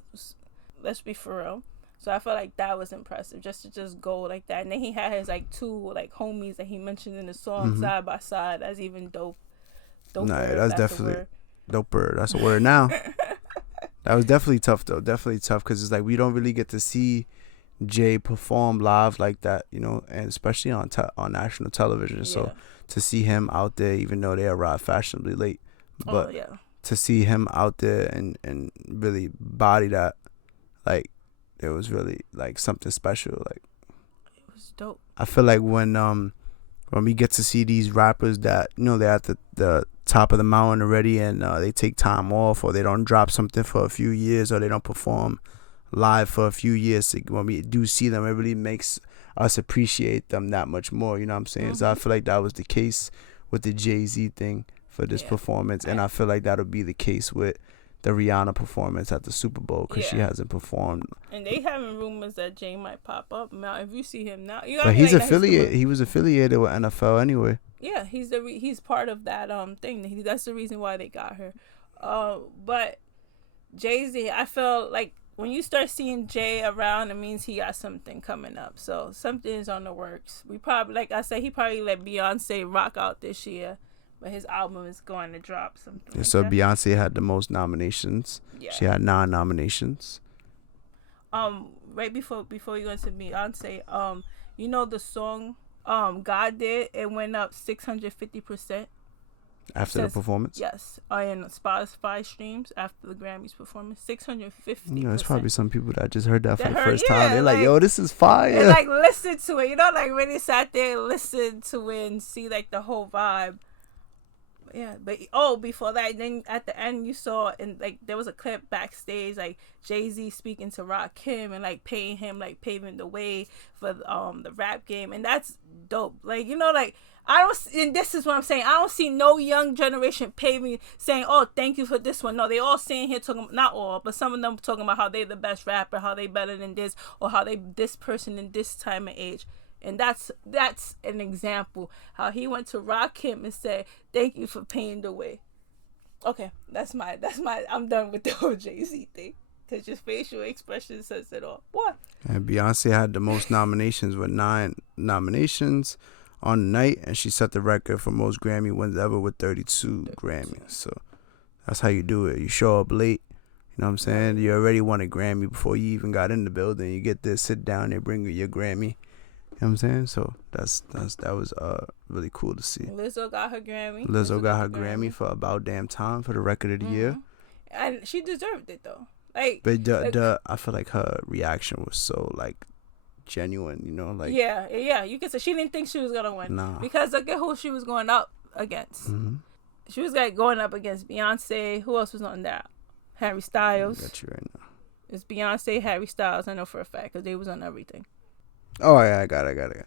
Let's be for real. So I felt like that was impressive, just to go like that. And then he had his like 2 like homies that he mentioned in the song side by side. That's even dope. That's definitely doper. That's a word now. That was definitely tough though. Definitely tough because it's like we don't really get to see Jay perform live like that, you know, and especially on national television. So to see him out there, even though they arrived fashionably late, but to see him out there and really body that, like, it was really like something special. Like, it was dope. I feel like when we get to see these rappers that, you know, they're at the top of the mountain already and they take time off, or they don't drop something for a few years, or they don't perform live for a few years, when we do see them, it really makes us appreciate them that much more, you know what I'm saying? So I feel like that was the case with the Jay-Z thing for this performance, and I feel like that'll be the case with the Rihanna performance at the Super Bowl, because she hasn't performed. And they having rumors that Jay might pop up. Now, if you see him now, but he's affiliated. He was affiliated with NFL anyway. Yeah, he's part of that thing. That's the reason why they got her. But Jay-Z, I feel like when you start seeing Jay around, it means he got something coming up. So something is on the works. We probably, like I said, he probably let Beyonce rock out this year, but his album is going to drop something. Yeah, so Beyonce had the most nominations. Yeah. She had 9 nominations. Right before we go into Beyonce, you know the song God Did, it went up 650%. After the performance? Yes. In Spotify streams after the Grammys performance. 650%. You know, there's probably some people that just heard that for the first time. They're like, yo, this is fire. They like listen to it. You know, like really sat there and listened to it and see like the whole vibe. Yeah, but before that, then at the end you saw, and like there was a clip backstage, like Jay-Z speaking to Rakim and like paying him, like paving the way for the rap game, and that's dope. Like, you know, like and this is what I'm saying, I don't see no young generation saying, oh, thank you for this one. No, they all saying here talking, not all, but some of them talking about how they the best rapper, how they better than this, or how they this person in this time of age. And that's an example how he went to Rakim and said, thank you for paying the way. Okay, that's my I'm done with the whole Jay-Z thing, because your facial expression says it all. What? And Beyonce had the most nominations with 9 nominations on the night, and she set the record for most Grammy wins ever with 32 Grammys. So that's how you do it. You show up late. You know what I'm saying? You already won a Grammy before you even got in the building. You get there, sit down, they bring you your Grammy. You know what I'm saying? So that was really cool to see. Lizzo got her Grammy. Lizzo got her Grammy for About Damn Time for the record of the year. And she deserved it though. Like, but I feel like her reaction was so like genuine, you know, like yeah. You can say she didn't think she was gonna win. Nah. Because look at who she was going up against. Mm-hmm. She was like going up against Beyonce. Who else was on that? Harry Styles. I got you right now. It's Beyonce, Harry Styles. I know for a fact because they was on everything. Oh yeah, I got it.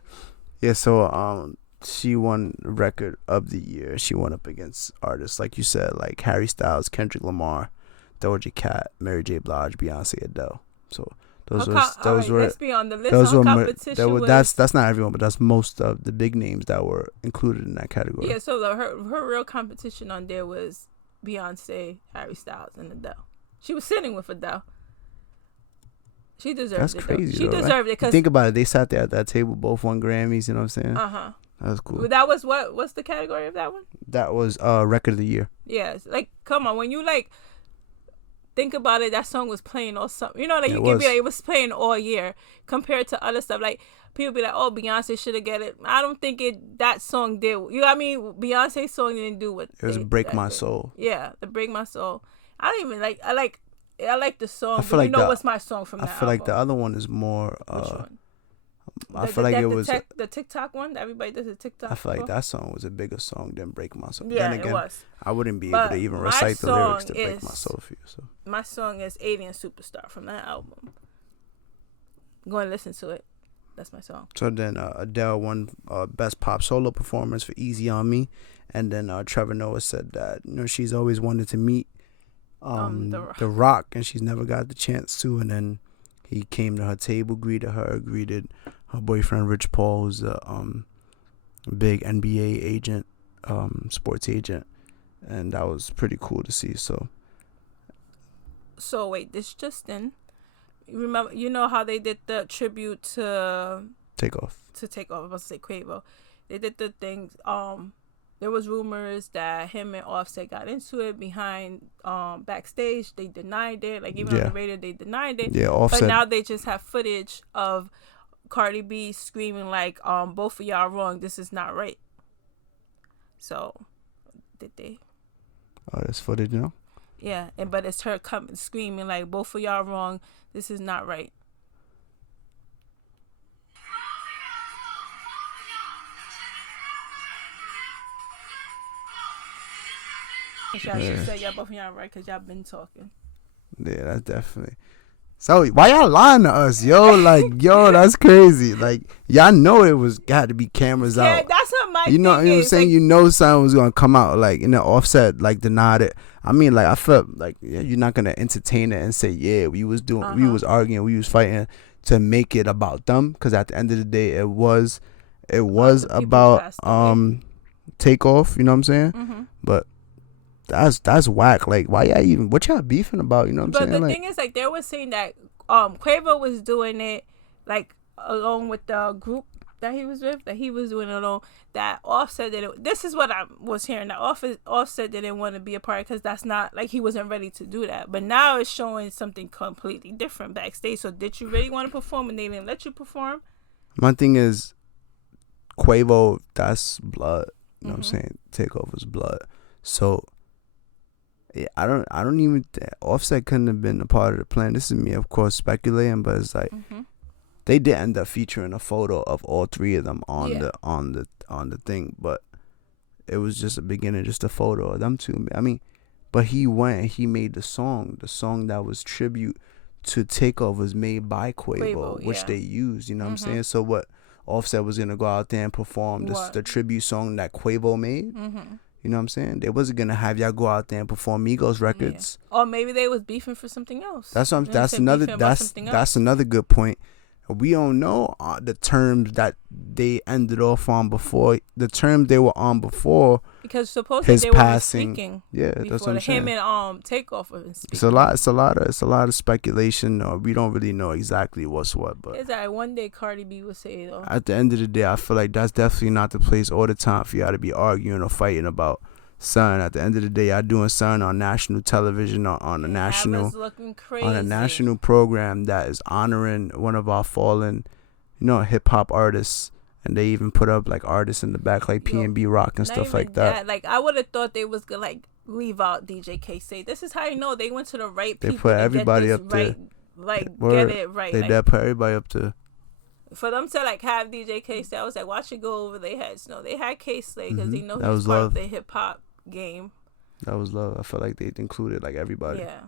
Yeah, so she won record of the year. She went up against artists like you said, like Harry Styles, Kendrick Lamar, Doja Cat, Mary J. Blige, Beyonce, Adele. So those were let's be on the list. Those were competition. That's not everyone, but that's most of the big names that were included in that category. Yeah, so her real competition on there was Beyonce, Harry Styles, and Adele. She was sitting with Adele. She deserved it. That's crazy. She deserved it. Cause think about it. They sat there at that table, both won Grammys. You know what I'm saying? That was cool. Well, that was what's the category of that one? That was record of the year. Yeah, like come on, when you like think about it, that song was playing all summer. You know, like you can be like it was playing all year compared to other stuff. Like people be like, oh, Beyonce should have get it. I don't think that song did. You know what I mean? Beyonce's song didn't do what it was. Break My Soul. Yeah, the Break My Soul. I don't even like. I like the song, but you know what's my song from that album. I feel like the other one is more... Which one? I feel like it was... The TikTok one? Everybody does a TikTok. I feel like that song was a bigger song than Break My Soul. Yeah, then again, it was. I wouldn't be able to even recite the lyrics to Break My Soul for you. So my song is Alien Superstar from that album. Go and listen to it. That's my song. So then Adele won Best Pop Solo Performance for Easy On Me. And then Trevor Noah said that, you know, she's always wanted to meet the Rock, and she's never got the chance to. And then he came to her table, greeted her boyfriend Rich Paul, who's big NBA agent, sports agent, and that was pretty cool to see. So wait, this just in. Remember, you know how they did the tribute to Takeoff. I was about to say Quavo. They did the thing. There was rumors that him and Offset got into it behind backstage. They denied it. Like even on the radio, they denied it. Yeah, Offset. But now they just have footage of Cardi B screaming like, both of y'all wrong. This is not right. So, did they? Oh, there's footage now? Yeah, but it's her coming screaming like, both of y'all wrong. This is not right. She said y'all both of y'all right because y'all been talking. Yeah, that's definitely. So why y'all lying to us, yo? Like, yo, that's crazy. Like, y'all know it was got to be cameras out. Yeah, that's what my you know thing what I'm is. saying? Like, you know something was gonna come out. Like, in the Offset, like denied it. I mean, like I felt like you're not gonna entertain it and say we was arguing, we was fighting to make it about them, because at the end of the day, it was about Takeoff. You know what I'm saying? Mm-hmm. But that's whack. Like, why y'all even? What y'all beefing about? You know what I'm saying? But the thing is, like, they were saying that Quavo was doing it like along with the group that he was with, that he was doing it alone. That Offset didn't. This is what I was hearing. That Offset didn't want to be a part because that's not like he wasn't ready to do that. But now it's showing something completely different backstage. So did you really want to perform and they didn't let you perform? My thing is, Quavo, that's blood. You know what I'm saying? Takeoff was blood. So. Yeah, I don't even. Offset couldn't have been a part of the plan. This is me, of course, speculating, but it's like they did end up featuring a photo of all three of them on the thing, but it was just a beginning, just a photo of them two. I mean, but he went and he made the song that was tribute to Takeoff was made by Quavo, which they used. You know what I'm saying? So what? Offset was gonna go out there and perform the tribute song that Quavo made. You know what I'm saying? They wasn't gonna have y'all go out there and perform Migos records. Yeah. Or maybe they was beefing for something else. That's another good point. We don't know the terms that they ended off on before. The term they were on before. Because supposedly they were speaking. Yeah, that's what I'm saying. Him and Takeoff were speaking. It's a lot of speculation. Or we don't really know exactly what's what. But it's like one day Cardi B will say though. At the end of the day, I feel like that's definitely not the place or the time for y'all to be arguing or fighting about son. At the end of the day, y'all doing son on national television or on a national program that is honoring one of our fallen, hip hop artists. And they even put up like artists in the back like P&B Rock and stuff like that. Like I would have thought they was gonna like leave out DJ K-Say. This is how you know they went to the right people. They put everybody up there. Like get it right. They did put everybody up to. For them to like have DJ K-Say, I was like, watch it go over their heads. No, they had K-Slay because they know he's part of the hip hop game. That was love. I felt like they included like everybody. Yeah,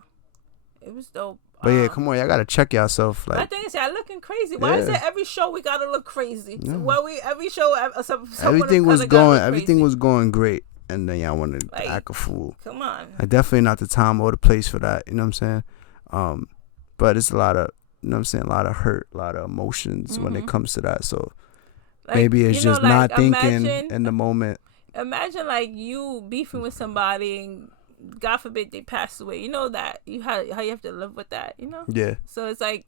it was dope. But yeah, come on, y'all gotta check yourself. Like, my thing is, y'all looking crazy. Why is it every show we gotta look crazy? Yeah. Every show, everything was going great, and then y'all want to act a fool. Come on, definitely not the time or the place for that. You know what I'm saying? But it's a lot of, a lot of hurt, a lot of emotions when it comes to that. So maybe it's just not thinking in the moment. Imagine like you beefing with somebody and God forbid they pass away. You know that how you have to live with that. Yeah. So it's like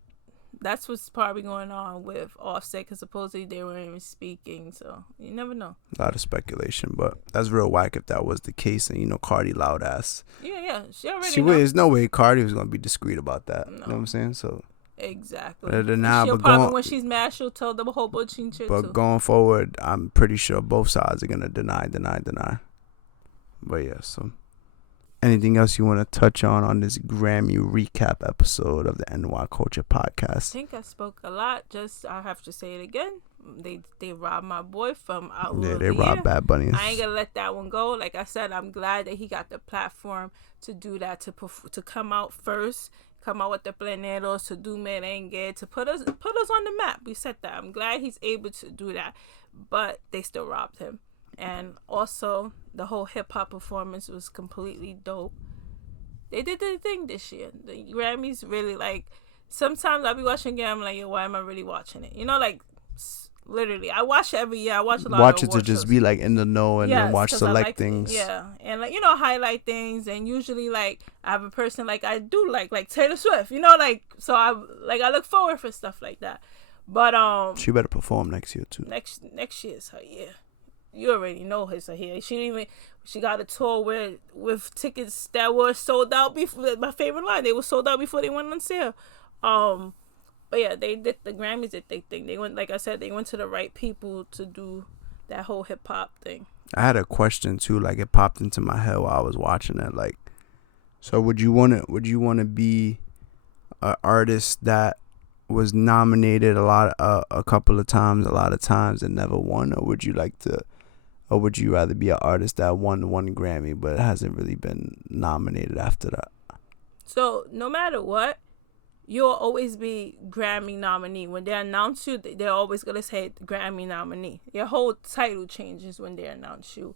that's what's probably going on with Offset because supposedly they weren't even speaking. So you never know. A lot of speculation, but that's real whack if that was the case. And Cardi loud ass. Yeah. She already. There's no way Cardi was gonna be discreet about that. No. You know what I'm saying? So. Exactly. She'll probably when she's mad, she'll tell them a whole bunch of shit. But going forward, I'm pretty sure both sides are gonna deny. But yeah, so. Anything else you want to touch on this Grammy recap episode of the NY Culture Podcast? I think I spoke a lot. Just I have to say it again. They robbed my boy from Outlaw. Yeah, they robbed Bad Bunny. I ain't gonna let that one go. Like I said, I'm glad that he got the platform to do that, to come out first, come out with the planeros, to do merengue, to put us on the map. We said that. I'm glad he's able to do that, but they still robbed him. And also, the whole hip-hop performance was completely dope. They did their thing this year. The Grammys really, like, sometimes I'll be watching a game, I'm like, yo, why am I really watching it? Literally, I watch it every year. I watch a lot watch of it to just be like in the know and then watch select things. And like highlight things, and usually like I have a person like I do like Taylor Swift, like so I look forward for stuff like that. But she better perform next year too. Next year is her year. You already know it's her year. She got a tour with tickets that were sold out before. My favorite line, they were sold out before they went on sale. But yeah, they did the Grammys did they thing. They went, like I said, they went to the right people to do that whole hip hop thing. I had a question too, like it popped into my head while I was watching it. Like, so would you want to be an artist that was nominated a couple of times, a lot of times, and never won, or would you rather be an artist that won one Grammy but hasn't really been nominated after that? So no matter what, you'll always be Grammy nominee. When they announce you, they're always gonna say Grammy nominee. Your whole title changes when they announce you.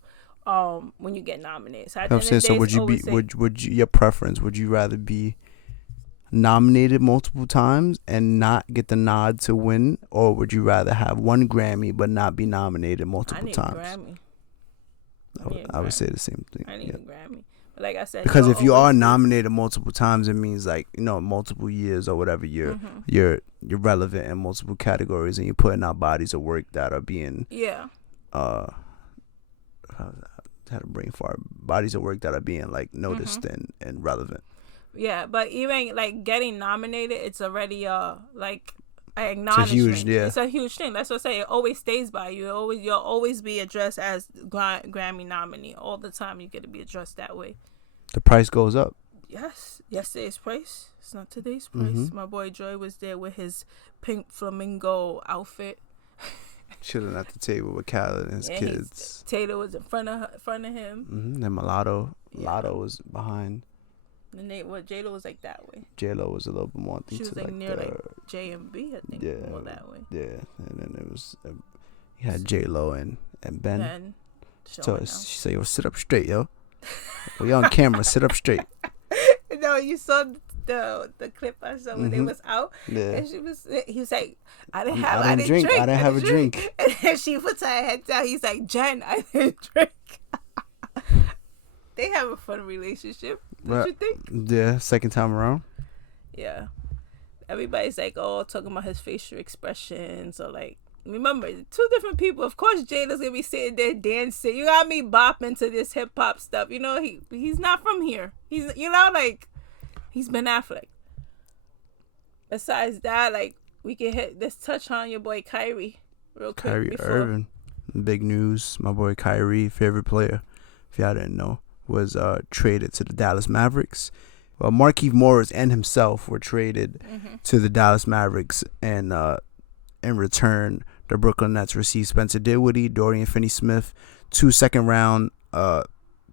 When you get nominated. So, would you, your preference? Would you rather be nominated multiple times and not get the nod to win, or would you rather have one Grammy but not be nominated multiple times? A Grammy. I would say the same thing. I need a Grammy. Like I said, because if you are nominated multiple times, it means like multiple years or whatever you're relevant in multiple categories, and you're putting out bodies of work that are being had a brain fart. Bodies of work that are being like noticed and relevant. Yeah, but even like getting nominated, it's already like an acknowledgement. It's a huge thing. That's what I say. It always stays by you. You'll always be addressed as Grammy nominee all the time. You get to be addressed that way. The price goes up. Yes, yesterday's price. It's not today's price. My boy Joy was there with his pink flamingo outfit, chilling at the table with KHALED and his kids. Taylor was in front of him. Then Mulatto was behind. And J-Lo was like that way. J-Lo was a little bit more. I think she was like near like J and B, I think. Yeah, more that way. Yeah, and then it was you had J-Lo and Ben. So she said, "Yo, sit up straight, yo. We on camera, sit up straight." No, you saw the clip I saw when they was out. Yeah. And he was like, I didn't have a drink. And then she puts her head down. He's like, Jen, I didn't drink. They have a fun relationship. Don't you think? Yeah, second time around. Yeah. Everybody's like, talking about his facial expressions, or like, remember, two different people. Of course, Jada's gonna be sitting there dancing. You got me bopping to this hip hop stuff. He's not from here. He's he's Ben Affleck. Besides that, like, let's touch on your boy Kyrie real quick. Kyrie Irving, big news. My boy Kyrie, favorite player, if y'all didn't know, was traded to the Dallas Mavericks. Well, Markieff Morris and himself were traded to the Dallas Mavericks, and in return, the Brooklyn Nets received Spencer Dinwiddie, Dorian Finney-Smith, 2 second-round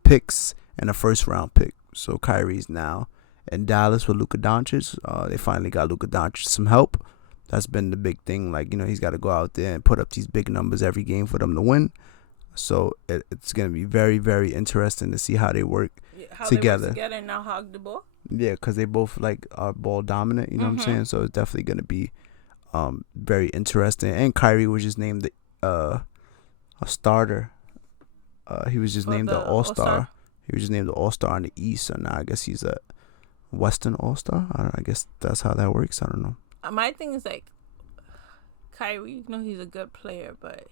picks, and a first-round pick. So Kyrie's now in Dallas with Luka Doncic. They finally got Luka Doncic some help. That's been the big thing. Like, he's got to go out there and put up these big numbers every game for them to win. So it's going to be very, very interesting to see how they work together. They work together and not hog the ball. Yeah, because they both like are ball dominant. You know what I'm saying? So it's definitely going to be very interesting. And Kyrie was just named a starter. He was just named the All-Star. He was just named the All-Star in the East. So now I guess he's a Western All-Star. I guess that's how that works. I don't know. My thing is like, Kyrie, he's a good player, but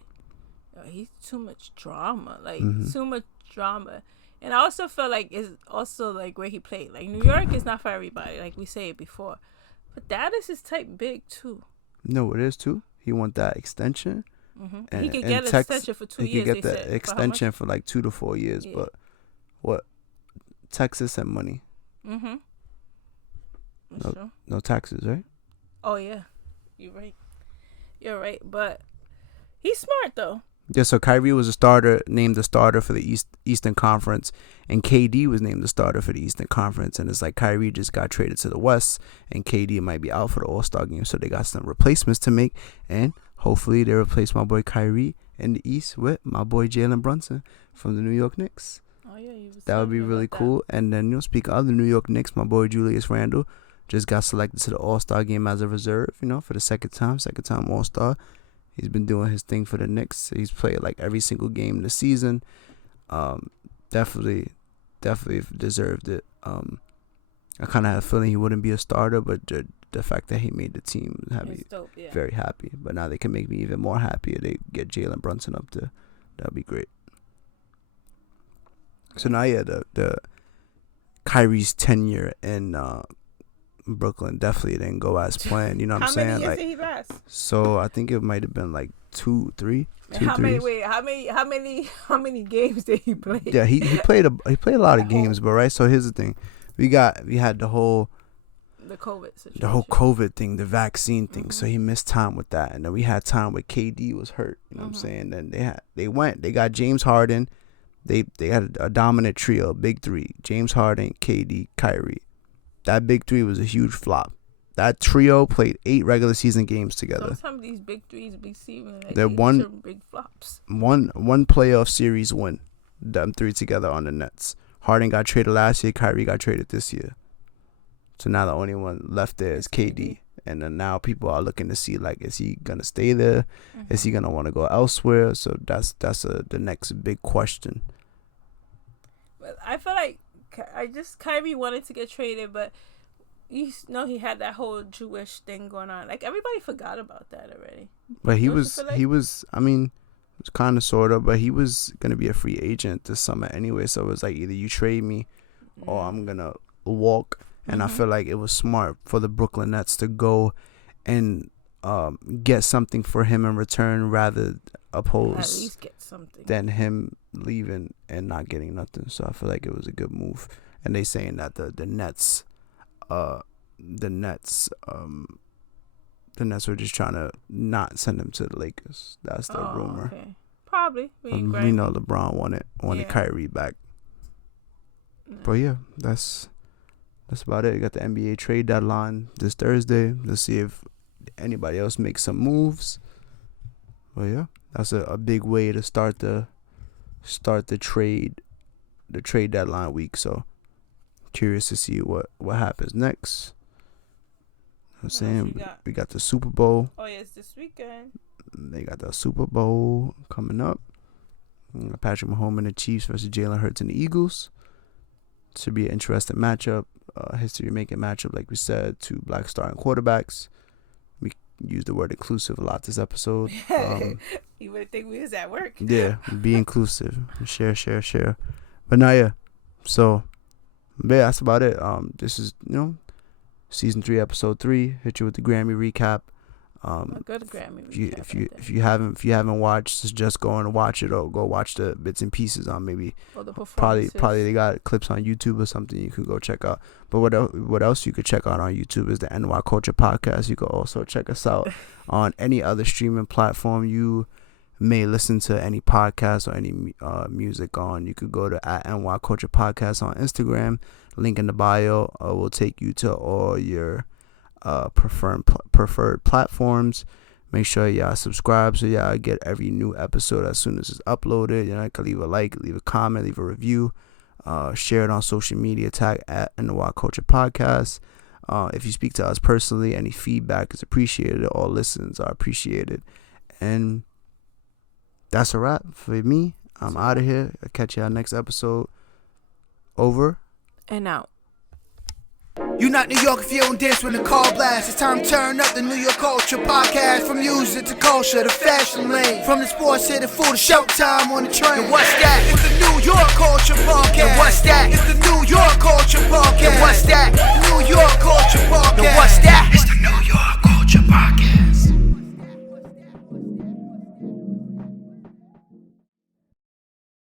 he's too much drama. Like, too much drama. And I also feel like it's also like where he played. Like, New York is not for everybody, like we said before. But Dallas is type big too. No, it is too. He want that extension. And he could get an extension for 2 years. He could get the extension for like 2 to 4 years. Yeah. But what? Texas and money. No taxes, right? Oh yeah, you're right. But he's smart though. Yeah, so Kyrie was named the starter for the Eastern Conference, and KD was named the starter for the Eastern Conference. And it's like Kyrie just got traded to the West, and KD might be out for the All-Star game, so they got some replacements to make, and hopefully they replace my boy Kyrie in the East with my boy Jalen Brunson from the New York Knicks. Oh yeah, that would be really cool. And then speaking of the New York Knicks, my boy Julius Randle just got selected to the All-Star game as a reserve. For the second time All-Star. He's been doing his thing for the Knicks. He's played like every single game this season. Definitely deserved it. I kind of had a feeling he wouldn't be a starter, but the fact that he made the team had me very happy. But now they can make me even more happy if they get Jalen Brunson up there. That'd be great. So now, the Kyrie's tenure in Brooklyn definitely didn't go as planned. You know what I'm saying? How many years did he last? So I think it might have been like 2, 3. How many games did he play? Yeah, he played a lot of games, but right. So here's the thing, we had the whole COVID situation. The whole COVID thing, the vaccine thing. So he missed time with that, and then we had time with KD was hurt. You know what I'm saying? And they got James Harden. They had a dominant trio, big three: James Harden, KD, Kyrie. That big three was a huge flop. That trio played 8 regular season games together. Sometimes these big threes be seeming like they're some big flops. One playoff series win. Them 3 together on the Nets. Harden got traded last year. Kyrie got traded this year. So now the only one left there is KD. And then now people are looking to see, like, is he going to stay there? Is he going to want to go elsewhere? So that's the next big question. But I feel like Kyrie wanted to get traded, but you know he had that whole Jewish thing going on. Like, everybody forgot about that already. But he was I mean, it was kind of sort of, but he was going to be a free agent this summer anyway. So it was like either you trade me or I'm going to walk. And I feel like it was smart for the Brooklyn Nets to go and get something for him in return rather oppose at least get something than him leaving and not getting nothing. So I feel like it was a good move. And they saying that the Nets were just trying to not send him to the Lakers. That's the rumor. Okay. Probably. We know LeBron wanted Kyrie back. No. But yeah, that's about it. You got the NBA trade deadline this Thursday. Let's see if anybody else makes some moves. But yeah, that's a big way to start the trade deadline week. So curious to see what happens next. I'm saying we got the Super Bowl. Oh yeah, it's this weekend. They got the Super Bowl coming up. Patrick Mahomes and the Chiefs versus Jalen Hurts and the Eagles. Should be an interesting matchup. History-making matchup, like we said. 2 black starting quarterbacks. We used the word inclusive a lot this episode. You would think we was at work. Yeah, be inclusive. Share. But now, yeah. So, yeah, that's about it. This is, season 3, episode 3. Hit you with the Grammy recap. A good Grammy recap. If you haven't watched, just go and watch it, or go watch the bits and pieces on maybe. Probably they got clips on YouTube or something you could go check out. But what else you could check out on YouTube is the NY Culture Podcast. You could also check us out on any other streaming platform you may listen to any podcast or any music on. You could go to @NY Culture Podcast on Instagram. Link in the bio will take you to all your preferred platforms. Make sure y'all subscribe so y'all get every new episode as soon as it's uploaded. You can leave a like, leave a comment, leave a review, share it on social media, tag @NY Culture Podcast. If you speak to us personally, any feedback is appreciated. All listens are appreciated. And that's a wrap for me. I'm out of here. I'll catch y'all next episode. Over and out. You not New York if you don't dance when the call blast. It's time to turn up the New York Culture Podcast. From music to culture, the fashion lane. From the sports to the food, to showtime on the train. And what's that? It's the New York Culture Podcast. And what's that? It's the New York Culture Podcast. And what's that? New York Culture Podcast. And what's that?